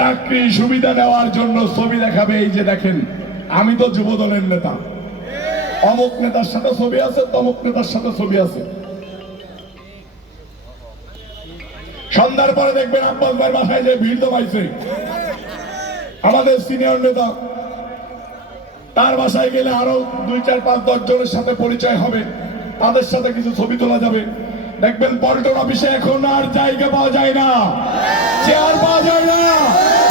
চাকরি সুবিধা নেওয়ার জন্য ছবি দেখাবে। এই যে দেখেন, আমি তো যুব দলের নেতা, অমুক নেতার সাথে ছবি আছে, তমুক নেতার সাথে ছবি আছে। সন্ধ্যার পরে দেখবেন আব্বাস ভাই বাসায় যে ভিড় জমাইছে, আমাদের সিনিয়র নেতা, তার বাসায় গেলে আরো 2, 4, 5, 10 জনের সাথে পরিচয় হবে, তাদের সাথে কিছু ছবি তোলা যাবে। দেখবেন পল্টন অফিসে এখন আর জায়গা পাওয়া যায় না, চেয়ার পাওয়া যায় না,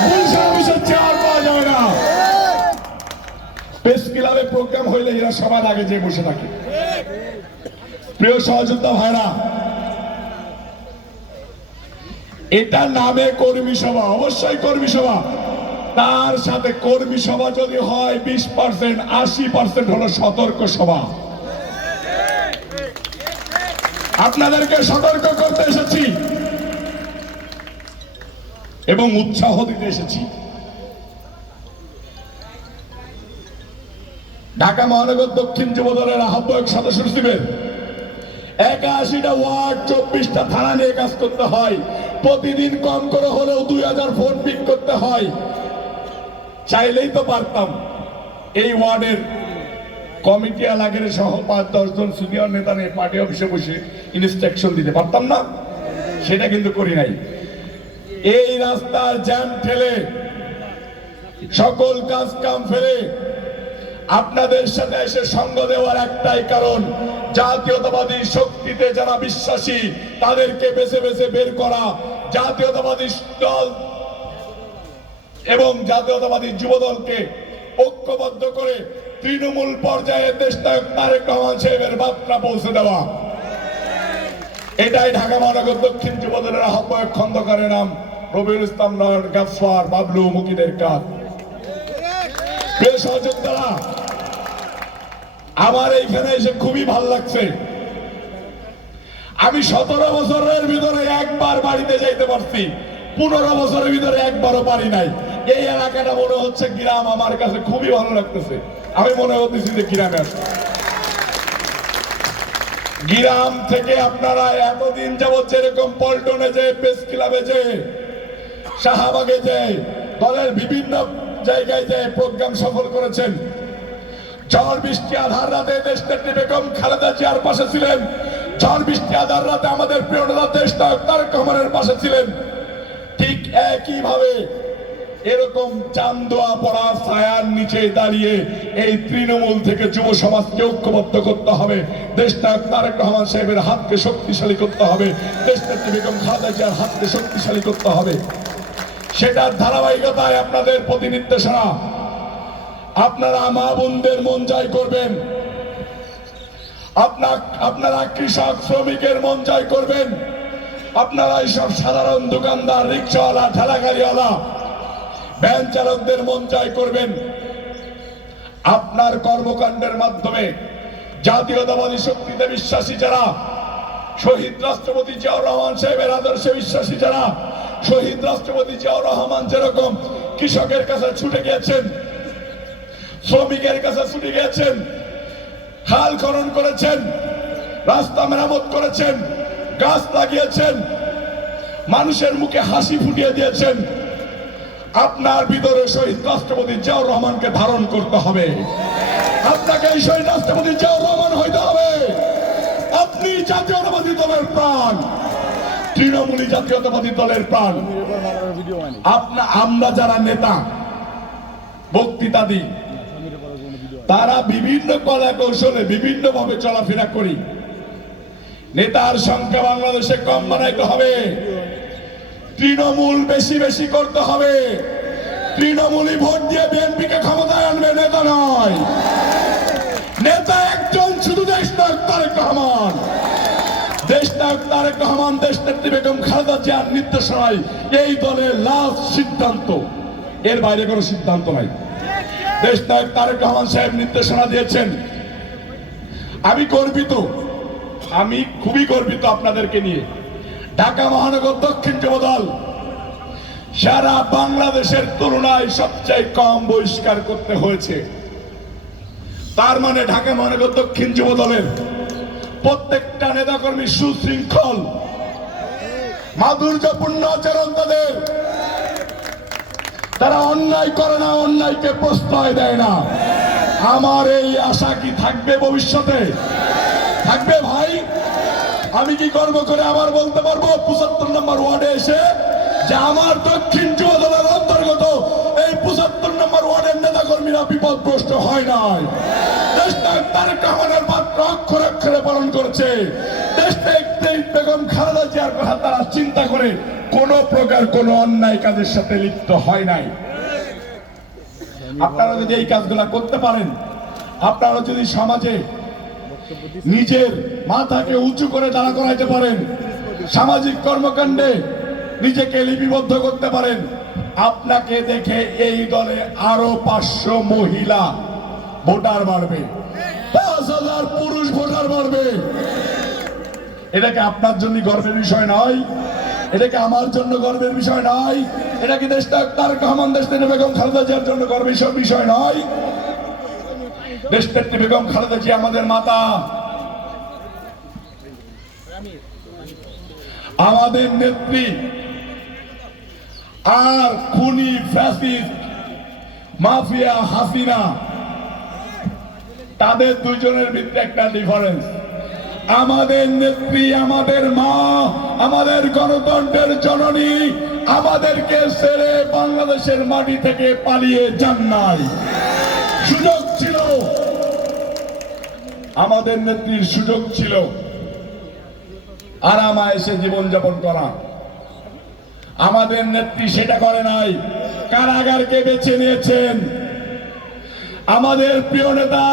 পুলিশ অফিসে চেয়ার পাওয়া যায় না। প্রেস ক্লাবে প্রোগ্রাম হইলে এরা সবার আগে যে বসে থাকে। প্রিয় সহযোদ্ধা ভাইরা, এটা নামে কর্মী সভা, অবশ্যই কর্মী সভা, তার সাথে কর্মী সভা যদি হয় 20%, 80% হলো সতর্ক সভা। আপনাদেরকে সতর্ক করতে এসেছি এবং উৎসাহ দিতে এসেছি। ঢাকা মহানগর দক্ষিণ যুব দলের আহ্বায়ক সদস্য সচিবের 81টা ওয়ার্ড, 24টা থানা নিয়ে কাজ করতে হয়। প্রতিদিন কম করে হলেও 2000 ফোন পিক করতে হয়। চাইলেই তো পারতাম এই ওয়ার্ডের কমিটি এলাকার সহ 5-10 জন সিনিয়র নেতা নিয়ে পার্টি অফিসে বসে ইনস্ট্রাকশন দিতে পারতাম না, সেটা কিন্তু করি নাই। এই রাস্তার জ্যাম ঠেলে, সকল কাজ কাম ফেলে আপনাদের সাথে এসে সঙ্গ দেওয়ার একটাই কারণ, জাতীয়তাবাদী শক্তিতে যারা বিশ্বাসী তাদেরকে বেছে বেছে বের করা, জাতীয়তাবাদী দল এবং জাতীয়তাবাদী যুবদলকে ঐক্যবদ্ধ করে তৃণমূল পর্যায়ে দেশনায়ক তারেক রহমান সাহেবের বার্তা পৌঁছে দেওয়া। এটাই ঢাকা মহানগর দক্ষিণ যুবদলের আহ্বায়ক খন্দকারের নাম রবিউল ইসলাম নয়ন, গাফফার, বাবলু, মুকিদের কাজ। প্রিয় সহযোদ্ধারা, আমার এইখানে এসে খুবই ভাল লাগছে। আমি 17 বছরের ভিতরে একবার বাড়িতে যাইতে পারছি, 15 বছরের ভিতরে একবারও পারি নাই। এই এলাকাটা মনে হচ্ছে গ্রাম, আমার কাছে খুবই ভালো লাগতেছে। আমি মনে করতেছি যে গ্রামে আসছি। গ্রাম থেকে আপনারা এতদিন যাবৎ যেরকম পল্টনে যে, প্রেস ক্লাবে যে, শাহবাগে যে, দলের বিভিন্ন জায়গায় যে প্রোগ্রাম সফল করেছেন, ঝড় বৃষ্টি আধার রাতে দেশনেত্রী বেগম খালেদা জিয়ার পাশে ছিলেন, ঝড় বৃষ্টি আধার রাতে আমাদের প্রিয় নেতা দেশনায়ক তারেক রহমানের পাশে ছিলেন। ঠিক একইভাবে এরকম চান্দোয়া পড়া ছায়ার নিচে দাঁড়িয়ে এই তৃণমূল থেকে যুব সমাজকে ঐক্যবদ্ধ করতে হবে, দেশনায়ক তারেক রহমান সাহেবের হাতকে শক্তিশালী করতে হবে, দেশনেত্রী বেগম খালেদা জিয়ার হাতকে শক্তিশালী করতে হবে। সেটার ধারাবাহিকতায় আপনাদের প্রতি নির্দেশনা, আপনারা মা বোনদের মন জয় করবেন, আপনারা কৃষক শ্রমিকের মন জয় করবেন, আপনারা এইসব সাধারণ দোকানদার, রিক্সাওয়ালা, ঠেলাগাড়িওয়ালা, ভ্যান চালকদের মন জয় করবেন। আপনার কর্মকাণ্ডের মাধ্যমে জাতীয়তাবাদী শক্তিতে বিশ্বাসী যারা, শহীদ রাষ্ট্রপতি জিয়াউর রহমান সাহেবের আদর্শে বিশ্বাসী যারা, শহীদ রাষ্ট্রপতি জিয়াউর রহমান যেরকম কৃষকের কাছে ছুটে গিয়েছেন, শ্রমিকের কাছে ছুটে গিয়েছেন, খাল খনন করেছেন, রাস্তা মেরামত করেছেন, গাছ লাগিয়েছেন, মানুষের মুখে হাসি ফুটিয়ে দিয়েছেন, আপনার ভিতরে শহীদ রাষ্ট্রপতি জিয়াউর রহমানকে ধারণ করতে হবে। আপনাকে এই শহীদ রাষ্ট্রপতি জিয়াউর রহমান হইতে হবে। আপনি জাতীয়তাবাদী দলের প্রাণ, তৃণমূলী জাতীয়তাবাদী দলের প্রাণ। আমরা যারা নেতা বক্তৃতা দিই, তারা বিভিন্ন কলা কৌশলে বিভিন্ন ভাবে চলাফেরা করি। নেতার সংখ্যা বাংলাদেশে কম বানাইতে হবে, তৃণমূল বেশি বেশি করতে হবে। তৃণমূলী ভোট দিয়ে বিএনপিকে ক্ষমতায় আনবে, নেতা নয়। নেতা একজন, শুধু দেশনায়ক তারেক রহমান। দেশনায়ক তারেক রহমান, দেশনেত্রী বেগম খালেদা জিয়ার নির্দেশনায় এই দলের লাস্ট সিদ্ধান্ত, এর বাইরে কোনো সিদ্ধান্ত নাই। দেশনায়ক তারেক রহমান সাহেব নির্দেশনা দিয়েছেন। আমি গর্বিত, আমি খুবই গর্বিত আপনাদেরকে নিয়ে। ঢাকা মহানগর দক্ষিণ যুবদল সারা বাংলাদেশের তুলনায় সবচেয়ে কম বহিষ্কার করতে হয়েছে। তার মানে ঢাকা মহানগর দক্ষিণ যুবদলের প্রত্যেকটা নেতাকর্মী সুশৃঙ্খল, মাধুর্যপূর্ণ আচরণ তাদের। অন্যায় করে না, অন্যায়কে প্রশ্রয় দেয় না। আমার এই আশা কি থাকবে ভবিষ্যতে? থাকবে ভাই। আমি কি গর্ব করে আবার বলতে পারবো ৭৫ নম্বর ওয়ার্ডে এসে যে আমার দক্ষিণ যুব দলের অন্তর্গত এই ৭৫ নম্বর ওয়ার্ডের নেতা কর্মীরা বিপদগ্রস্ত হয় নাই। দেশনায়ক তারেক রহমানের মাত্র অক্ষরে অক্ষরে পালন করেছে। দেশনায়ক বেগম খালেদা জিয়ার কথা তারা চিন্তা করে কোন প্রকার কোন অন্যায় কাজের সাথে লিপ্ত হয় নাই। আপনারা যদি এই কাজগুলা করতে পারেন, আপনারা যদি সমাজে নিজের মাথাকে উঁচু করে দাঁড়া করাইতে পারেন, সামাজিক কর্মকাণ্ডে নিজেকে লিপিবদ্ধ করতে পারেন, আপনাকে দেখে এই দলে আরো 500 মহিলা ভোটার বাড়বে, 5000 পুরুষ ভোটার বাড়বে। এটাকে আপনার জন্য গর্বের বিষয় নয়? এটাকে আমার জন্য গর্বের বিষয় নয়? এটা কি দেশনায়ক তারেক রহমান, দেশনেত্রী বেগম খালেদা জিয়ার জন্য গর্বের বিষয় নয়? দেশনেত্রী বেগম খালেদা জিয়া আমাদের মাতা, আমাদের নেত্রী। আর খুনি ফ্যাসিস্ট মাফিয়া হাসিনা, তাদের দুজনের ভিতরে একটা ডিফারেন্স। আমাদের নেত্রী, আমাদের মা, আমাদের গণতন্ত্রের জননী আমাদেরকে ছেড়ে বাংলাদেশের মাটি থেকে পালিয়ে যান নাই। সুযোগ ছিল, আমাদের নেত্রীর সুযোগ ছিল আরামায়েশে জীবনযাপন করা। আমাদের নেত্রী সেটা করে নাই, কারাগারকে বেছে নিয়েছেন। আমাদের প্রিয় নেতা